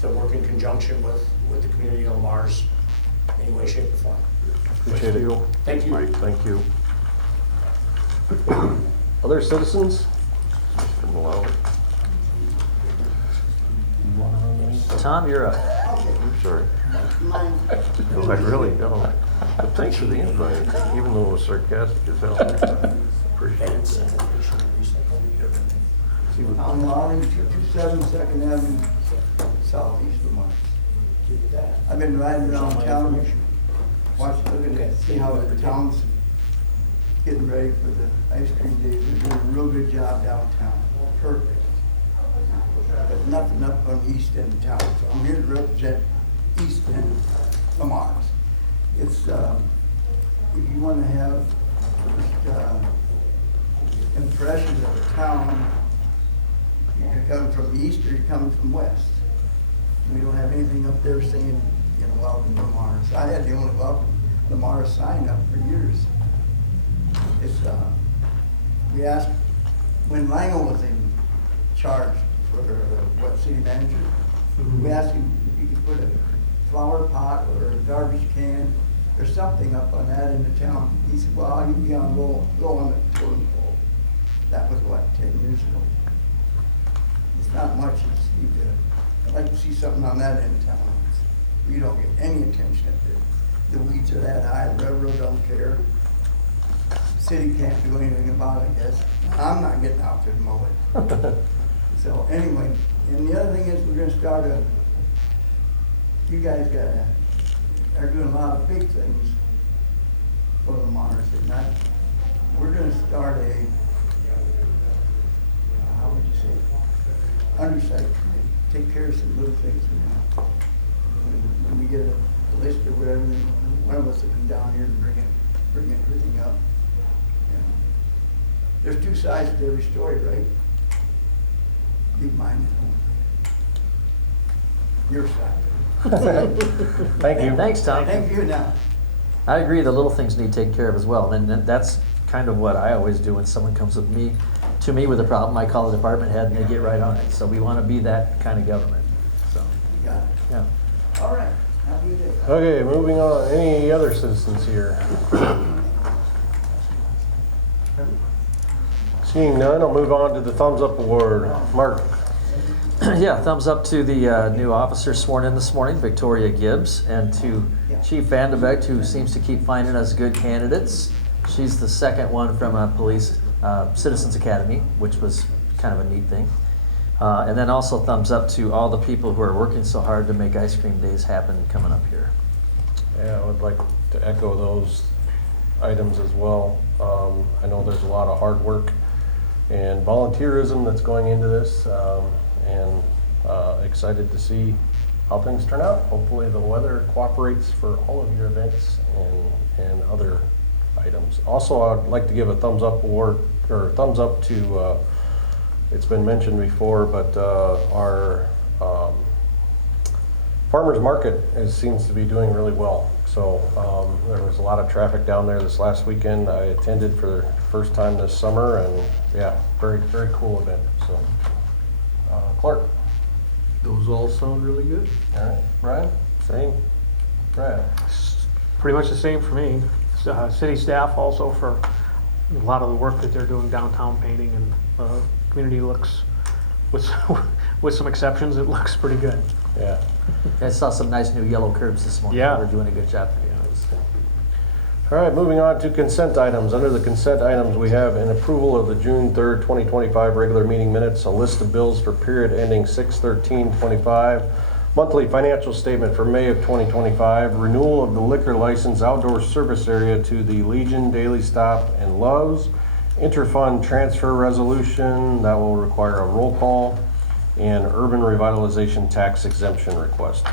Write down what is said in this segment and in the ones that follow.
to work in conjunction with the community of Mars in any way, shape, or form. Appreciate it. Thank you. Mike, thank you. Other citizens? Mr. Malone. You wanna run the meeting? Tom, you're up. I'm sorry. No, I really don't. But thanks for the invite, even though it was sarcastic as hell. Appreciate it. See what- I'm Lonnie, 227 Second Avenue, southeast of Mars. I've been riding around town, looking to see how the town's getting ready for the ice cream days. They're doing a real good job downtown, perfect. But nothing up on the east end of town, so I'm here to represent east end of Mars. It's, if you want to have impressions of a town, you're coming from east or you're coming from west. We don't have anything up there saying, you know, welcome to Mars. I had the only welcome to Mars sign up for years. It's, we asked, when Lango was in charge for what city manager, we asked him if he could put a flower pot or a garbage can or something up on that in the town. He said, well, you can be on low on the totem pole. That was what, 10 years ago. It's not much. I'd like to see something on that end of town. We don't get any attention up there. The weeds are that high, the railroad don't care. City can't do anything about it, I guess. I'm not getting out there to mow it. So anyway, and the other thing is we're gonna start you guys are doing a lot of big things for the Mars. We're gonna start how would you say, underside committee, take care of some little things. When we get a list or whatever, then one of us will come down here and bring everything up. And there's two sides to every story, right? Leave mine at home. Your side. Thank you. Thanks, Tom. Thank you now. I agree, the little things need taken care of as well. And that's kind of what I always do when someone comes to me with a problem. I call the department head and they get right on it. So we want to be that kind of government. So, You got it. yeah. All right. Have a good day. Okay, moving on. Any other citizens here? Seeing none, I'll move on to the thumbs up award. Mark. Yeah, thumbs up to the new officer sworn in this morning, Victoria Gibbs, and to Chief Vandebeck, who seems to keep finding us good candidates. She's the second one from a police Citizens Academy, which was kind of a neat thing. And then also thumbs up to all the people who are working so hard to make ice cream days happen coming up here. Yeah, I would like to echo those items as well. I know there's a lot of hard work and volunteerism that's going into this, and excited to see how things turn out. Hopefully the weather cooperates for all of your events and other items. Also, I'd like to give a thumbs up award, or thumbs up to, it's been mentioned before, but our farmers market seems to be doing really well. So there was a lot of traffic down there this last weekend. I attended for the first time this summer, and yeah, very, very cool event. So Clark. Those all sound really good. All right, Brian, same. Brad. Pretty much the same for me. City staff also for a lot of the work that they're doing downtown painting, and community looks, with some exceptions, it looks pretty good. Yeah. I saw some nice new yellow curbs this morning. Yeah. We're doing a good job. All right, moving on to consent items. Under the consent items, we have an approval of the June 3rd, 2025 regular meeting minutes, a list of bills for period ending 6/13/25, monthly financial statement for May of 2025, renewal of the liquor license outdoor service area to the Legion, Daily Stop, and Love's, interfund transfer resolution that will require a roll call, and urban revitalization tax exemption request.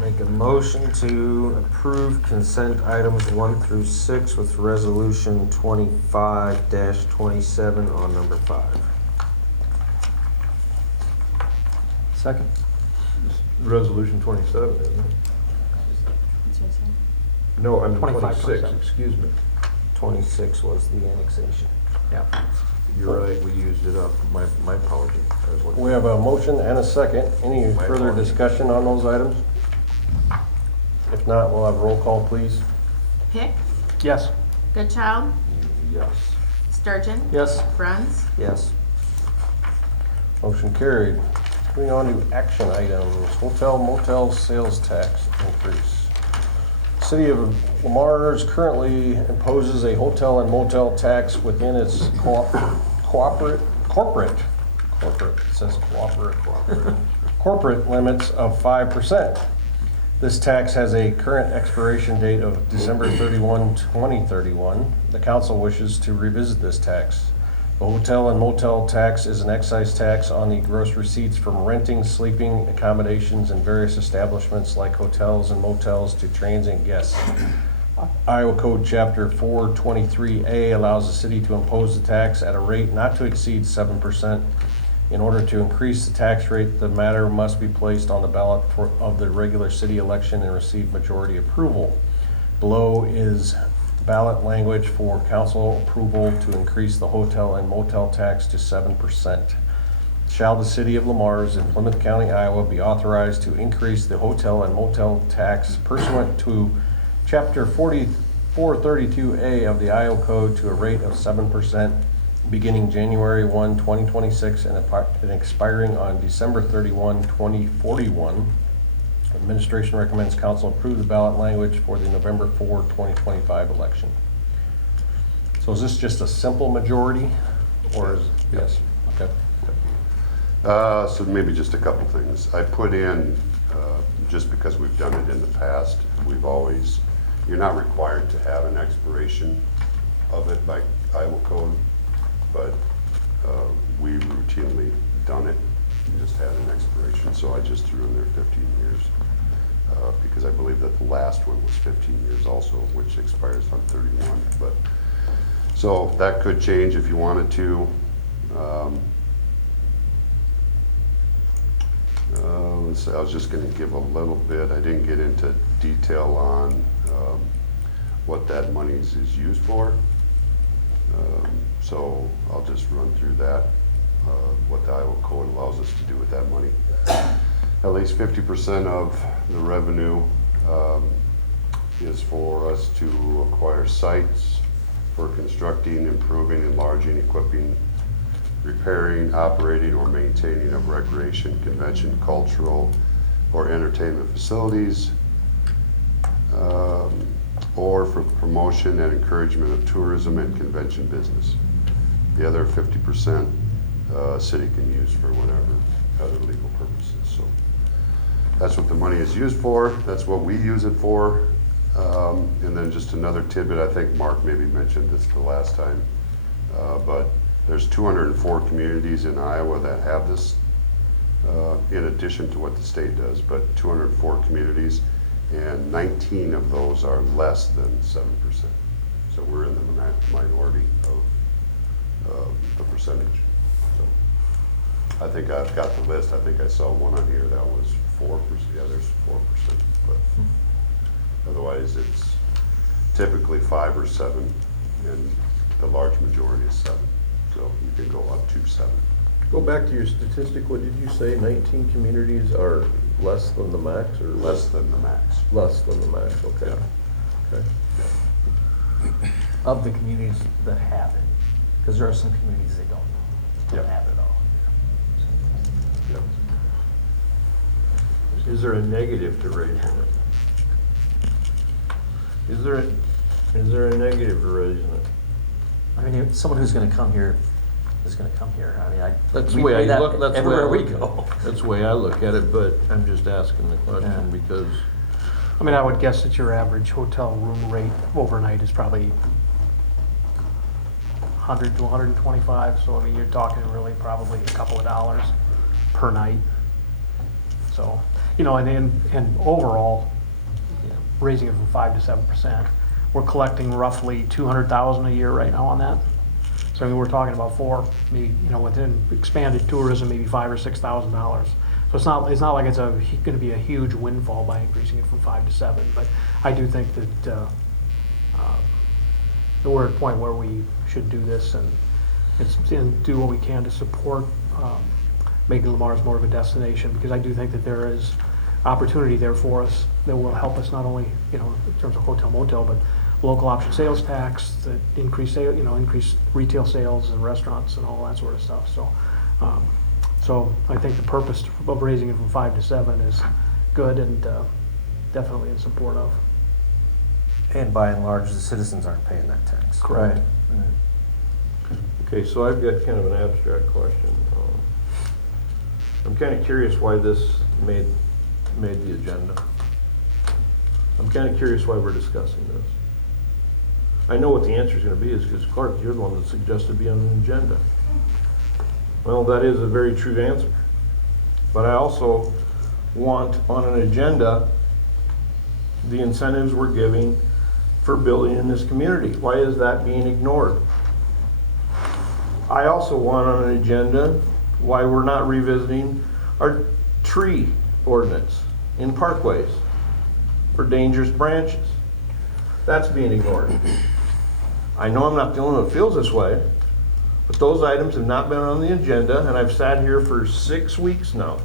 Make a motion to approve consent items 1 through 6 with resolution 25-27 on number 5. Second. Resolution 27, isn't it? No, I'm 25, 26, 27. excuse me. 26 was the annexation. Yeah. You're right, we used it up. My apology. I was looking- We have a motion and a second. Any My further apologies. discussion on those items? If not, we'll have roll call, please. Pick, Yes. Goodchild, Yes. Sturgeon. Yes. Bruns, Yes. Motion carried. Moving on to action items. Hotel motel sales tax increase. City of Lamar's currently imposes a hotel and motel tax within its corporate, it says corporate limits of 5%. This tax has a current expiration date of December 31, 2031. The council wishes to revisit this tax. The hotel and motel tax is an excise tax on the gross receipts from renting, sleeping accommodations in various establishments like hotels and motels to transient guests. Iowa Code Chapter 423A allows the city to impose the tax at a rate not to exceed 7%. In order to increase the tax rate, the matter must be placed on the ballot of the regular city election and receive majority approval. Below is ballot language for council approval to increase the hotel and motel tax to 7%. Shall the city of Lamar's in Plymouth County, Iowa be authorized to increase the hotel and motel tax pursuant to Chapter 432A of the Iowa Code to a rate of 7%, beginning January 1, 2026, and expiring on December 31, 2041. Administration recommends council approve the ballot language for the November 4, 2025 election. So is this just a simple majority, or is, yes, okay. So maybe just a couple things. I put in, just because we've done it in the past, you're not required to have an expiration of it by Iowa code, but we routinely done it, just had an expiration, so I just threw in there 15 years. Because I believe that the last one was 15 years also, which expires on 31, but, so that could change if you wanted to. Let's see, I was just gonna give a little bit, I didn't get into detail on what that money is used for. So I'll just run through that, what the Iowa Code allows us to do with that money. At least 50% of the revenue is for us to acquire sites for constructing, improving, enlarging, equipping, repairing, operating, or maintaining of recreation, convention, cultural, or entertainment facilities, or for promotion and encouragement of tourism and convention business. The other 50% city can use for whatever other legal purposes. So that's what the money is used for. That's what we use it for. And then just another tidbit, I think Mark maybe mentioned this the last time, but there's 204 communities in Iowa that have this, in addition to what the state does, but 204 communities, and 19 of those are less than 7%. So we're in the minority of the percentage. So I think I've got the list. I think I saw one on here that was 4%. Yeah, there's 4%, but otherwise it's typically 5 or 7, and the large majority is 7. So you can go up to 7. Go back to your statistic, what did you say, 19 communities are less than the max, or? Less than the max. Less than the max, okay. Okay. Of the communities that have it, because there are some communities that don't Yep. have it all. Yep. Is there a negative to raising it? Is there a negative to raising it? I mean, if someone who's gonna come here is gonna come here. I mean, That's the we way pay I that look, that's the way I everywhere we look at go. it. That's the way I look at it, but I'm just asking the question Yeah. because, I mean, I would guess that your average hotel room rate overnight is probably 100 to 125, so I mean, you're talking really probably a couple of dollars per night. So, you know, and overall, you know, raising it from 5 to 7%, we're collecting roughly 200,000 a year right now on that. So I mean, we're talking about maybe, you know, within expanded tourism, maybe $5,000 or $6,000. So it's not like it's gonna be a huge windfall by increasing it from 5 to 7, but I do think that we're at a point where we should do this and do what we can to support making Lamar's more of a destination, because I do think that there is opportunity there for us that will help us not only, in terms of hotel motel, but local option sales tax, that increase retail sales and restaurants and all that sort of stuff. So I think the purpose of raising it from 5 to 7 is good and definitely in support of. And by and large, the citizens aren't paying that tax. Right. Okay, so I've got kind of an abstract question. I'm kind of curious why this made the agenda. I'm kind of curious why we're discussing this. I know what the answer is going to be, is because Clark, you're the one that suggested be on an agenda. Well, that is a very true answer. But I also want on an agenda the incentives we're giving for building in this community. Why is that being ignored? I also want on an agenda why we're not revisiting our tree ordinance in parkways for dangerous branches. That's being ignored. I know I'm not the only one that feels this way, but those items have not been on the agenda, and I've sat here for 6 weeks now.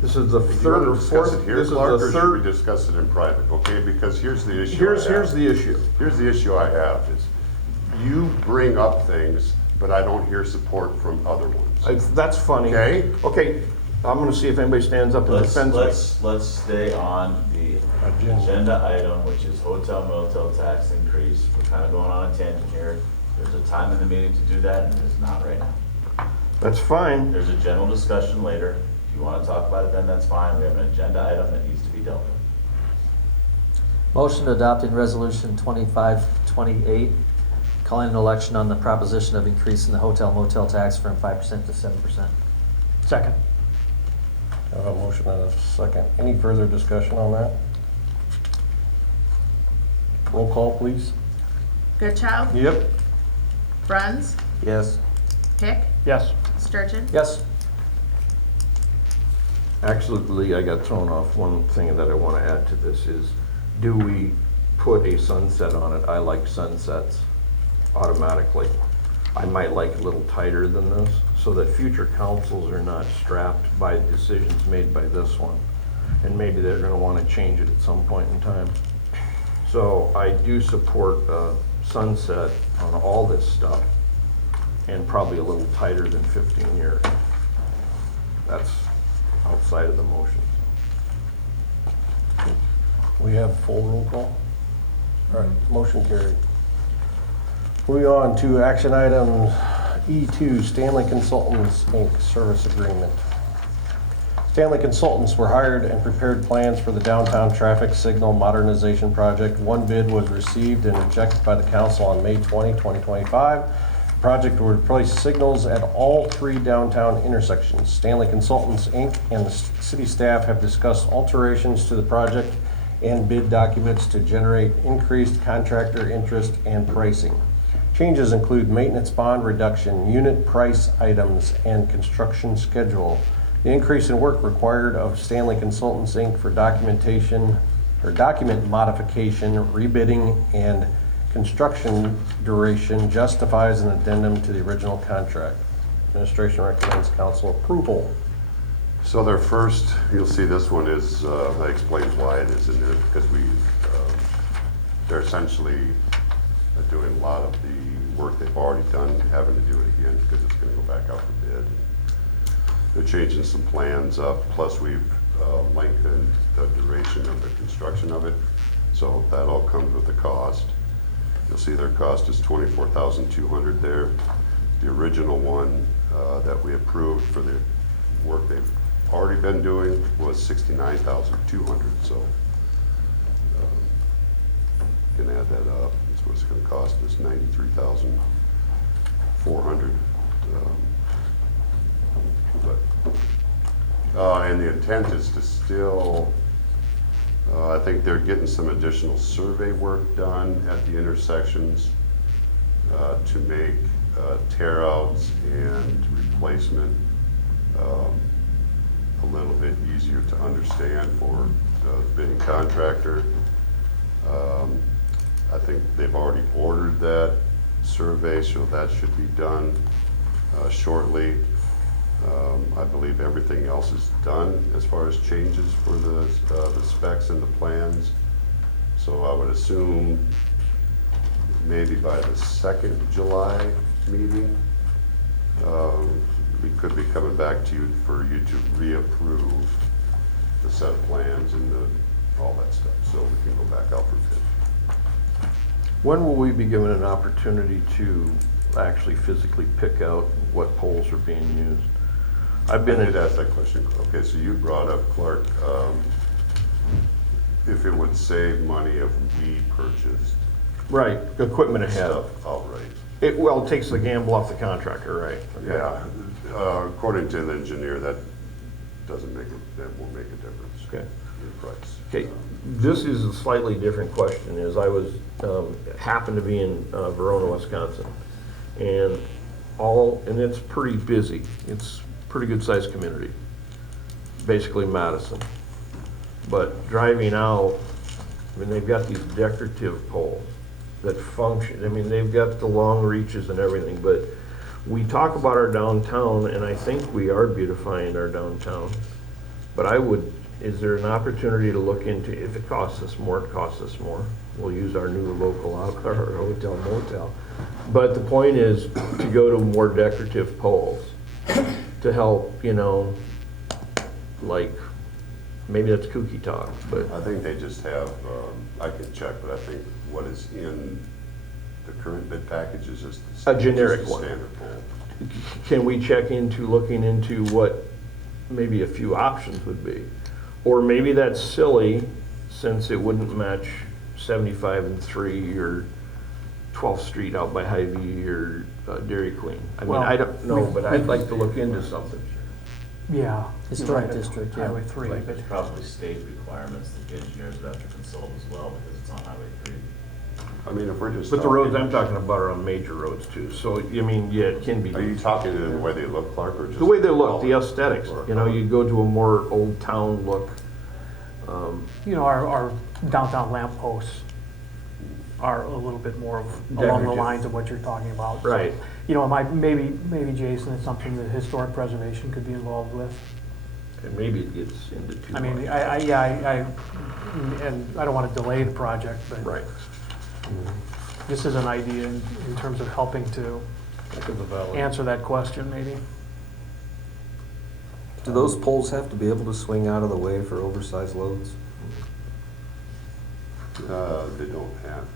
This is the Do you third or want to discuss fourth. it here, This is Clark, the or should third. we discuss it in private? Okay, because here's the issue. Here's I have. the issue. Here's the issue I have is you bring up things, but I don't hear support from other ones. That's funny. Okay. Okay, I'm gonna see if anybody stands up and defends me. Let's stay on the agenda item, which is hotel motel tax increase. We're kind of going on a tangent here. There's a time in the meeting to do that, and there's not right now. That's fine. There's a general discussion later. If you want to talk about it, then that's fine. We have an agenda item that needs to be dealt with. Motion adopting resolution 2528, calling an election on the proposition of increasing the hotel motel tax from 5% to 7%. Second. I have a motion and a second. Any further discussion on that? Roll call, please. Goodchild, Yep. Bruns, Yes. Pick, Yes. Sturgeon, Yes. Actually, I got thrown off. One thing that I want to add to this is, do we put a sunset on it? I like sunsets automatically. I might like a little tighter than this, so that future councils are not strapped by decisions made by this one. And maybe they're going to want to change it at some point in time. So I do support a sunset on all this stuff, and probably a little tighter than 15 years. That's outside of the motion. We have full roll call? All right, motion carried. Moving on to action item E2, Stanley Consultants, Inc. Service Agreement. Stanley Consultants were hired and prepared plans for the downtown traffic signal modernization project. One bid was received and rejected by the council on May 20, 2025. The project will replace signals at all 3 downtown intersections. Stanley Consultants, Inc. and the city staff have discussed alterations to the project and bid documents to generate increased contractor interest and pricing. Changes include maintenance bond reduction, unit price items, and construction schedule. The increase in work required of Stanley Consultants, Inc. for documentation or document modification, rebidding, and construction duration justifies an addendum to the original contract. Administration recommends council approval. So their first, you'll see this one is, that explains why it is in there, because they're essentially doing a lot of the work they've already done, having to do it again, because it's gonna go back out for bid. They're changing some plans up, plus we've lengthened the duration of the construction of it, so that all comes with a cost. You'll see their cost is $24,200 there. The original one that we approved for the work they've already been doing was $69,200, so can add that up. That's what it's going to cost us, $93,400. And the intent is to still, I think they're getting some additional survey work done at the intersections to make tear outs and replacement a little bit easier to understand for the bidding contractor. I think they've already ordered that survey, so that should be done shortly. I believe everything else is done as far as changes for the specs and the plans. So I would assume maybe by the second July meeting, we could be coming back to you for you to reapprove the set of plans and all that stuff, so we can go back out for bid. When will we be given an opportunity to actually physically pick out what poles are being used? I've been I in, did ask that question. Okay, so you brought up, Clark, if it would save money if we purchased right, equipment ahead. stuff outright. Well, it takes the gamble off the contractor, right? Okay. Yeah, according to the engineer, that doesn't make it, that won't make a difference. Okay. In price. Okay, this is a slightly different question, is I was, happened to be in Verona, Wisconsin, and it's pretty busy. It's a pretty good sized community, basically Madison. But driving out, I mean, they've got these decorative poles that function. I mean, they've got the long reaches and everything, but we talk about our downtown, and I think we are beautifying our downtown. But is there an opportunity to look into, if it costs us more, it costs us more. We'll use our new local our hotel motel. But the point is to go to more decorative poles to help, like, maybe that's kooky talk, but I think they just have, I can check, but I think what is in the current bid package is just A generic just the one. standard pole. can we check into looking into what maybe a few options would be? Or maybe that's silly, since it wouldn't match 75 and 3 or 12th Street out by Hy-Vee or Dairy Queen. I mean, Well, I don't know, but I'd like to look into something. Yeah. Historic you're right, district, yeah. Highway 3, but There's probably state requirements that the engineers would have to consult as well, because it's on Highway 3. I mean, if we're just. But the roads I'm talking about are on major roads too, so, I mean, yeah, it can be. Are you talking in the way they look, Clark, or just? The way they look, the aesthetics, Or- you go to a more old town look. our downtown lamp posts are a little bit more along the Decorative. lines of what you're talking about. So, Right. Maybe Jason, it's something that historic preservation could be involved with. And maybe it gets into too much. I mean, and I don't want to delay the project, but Right. this is an idea in terms of helping to That is a valid. answer that question, maybe. Do those poles have to be able to swing out of the way for oversized loads? They don't have to.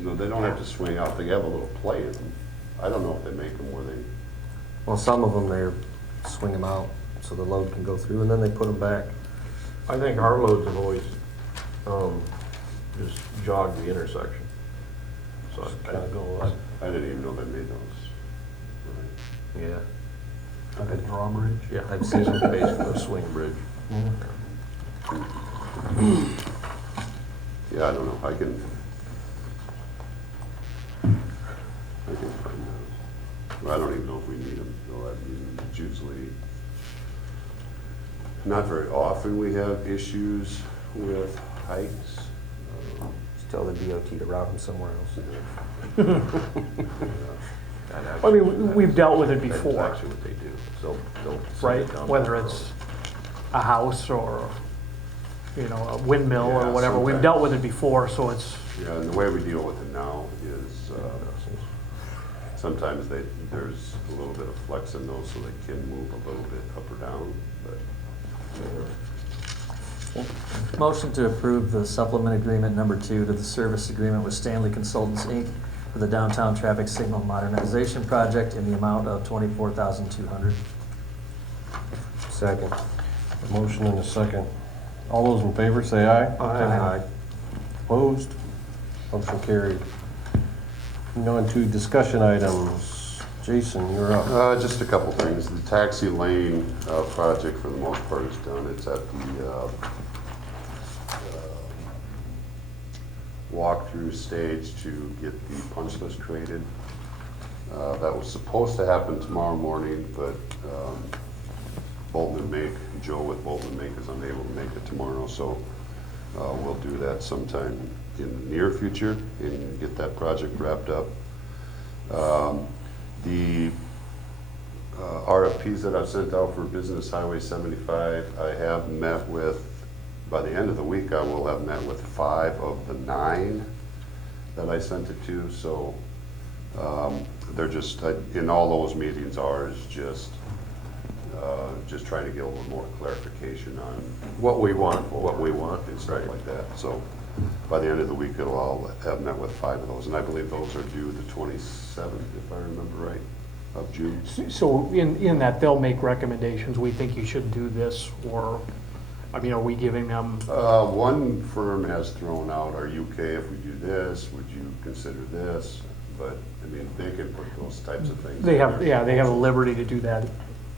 No, they don't have to swing out. They have a little play in them. I don't know if they make them where they, Well, some of them, they swing them out so the load can go through, and then they put them back. I think our loads have always, just jogged the intersection. So I kind of go with that. I didn't even know they made those. Yeah. Like a drawbridge? Yeah, I've seen it. basically a swing bridge. Yeah, I don't know. I can find out. I don't even know if we need them. though. I mean, it's usually, not very often we have issues with heights. Just tell the DOT to route them somewhere else. I mean, we've dealt with it That's before, actually what they do. They'll send right? it down Whether the it's a house or, a windmill or Yeah, whatever. We've sometimes. dealt with it before, so it's, Yeah, and the way we deal with it now is, sometimes there's a little bit of flex in those, so they can move a little bit up or down, but Motion to approve the supplement agreement number 2 to the service agreement with Stanley Consultants, Inc. for the downtown traffic signal modernization project in the amount of $24,200. Second. A motion and a second. All those in favor say aye. Aye. Opposed? Motion carried. Moving on to discussion items. Jason, you're up. Just a couple things. The taxi lane project, for the most part, is done. It's at walkthrough stage to get the punch list created. That was supposed to happen tomorrow morning, but Bolton and Make, Joe with Bolton and Make is unable to make it tomorrow, so we'll do that sometime in the near future and get that project wrapped up. The RFPs that I've sent out for Business Highway 75, I have met with, by the end of the week, I will have met with 5 of the 9 that I sent it to, so they're just, in all those meetings, ours just trying to get a little more clarification on What we want, and stuff like that. So by the end of the week, it'll all have met with 5 of those, and I believe those are due the 27th, if I remember right, of June. So in that, they'll make recommendations, we think you should do this, or, I mean, are we giving them? One firm has thrown out, are you okay if we do this? Would you consider this? But, I mean, they can put those types of things. They in have, their yeah, they have a proposals. liberty to do that.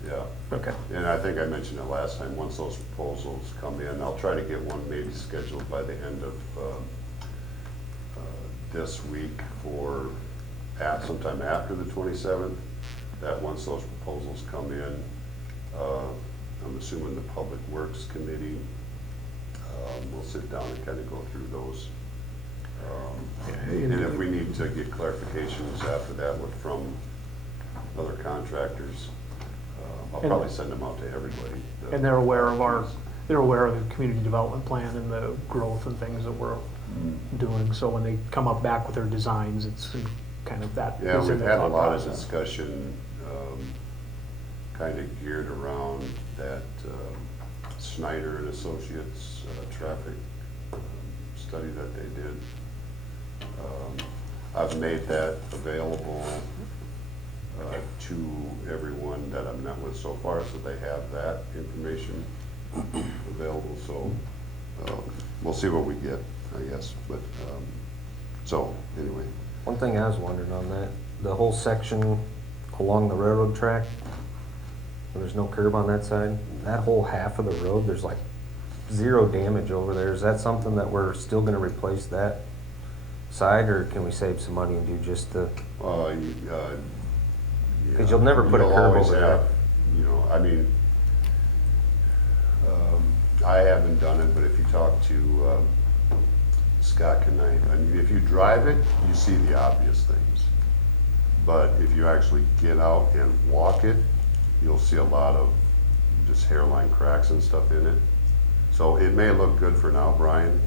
Yeah. Okay. And I think I mentioned it last time, once those proposals come in, I'll try to get one maybe scheduled by the end of this week for sometime after the 27th, that once those proposals come in, I'm assuming the Public Works Committee will sit down and kind of go through those. And if we need to get clarifications after that from other contractors, I'll probably send them out to everybody. And they're aware of they're aware of the community development plan and the growth and things that we're doing, so when they come up back with their designs, it's kind of that. Yeah, is in we've their had a thought lot of process. discussion, kind of geared around that Snyder and Associates traffic study that they did. I've made that available to everyone that I've met with so far, so they have that information available, so we'll see what we get, I guess, but, so, anyway. One thing I was wondering on that, the whole section along the railroad track, where there's no curb on that side, that whole half of the road, there's like 0 damage over there. Is that something that we're still gonna replace that side, or can we save some money and do just the, because you'll never put a You'll curb always over have, that. you know, I mean, I haven't done it, but if you talk to Scott Knight, I mean, if you drive it, you see the obvious things. But if you actually get out and walk it, you'll see a lot of just hairline cracks and stuff in it. So it may look good for now, Brian,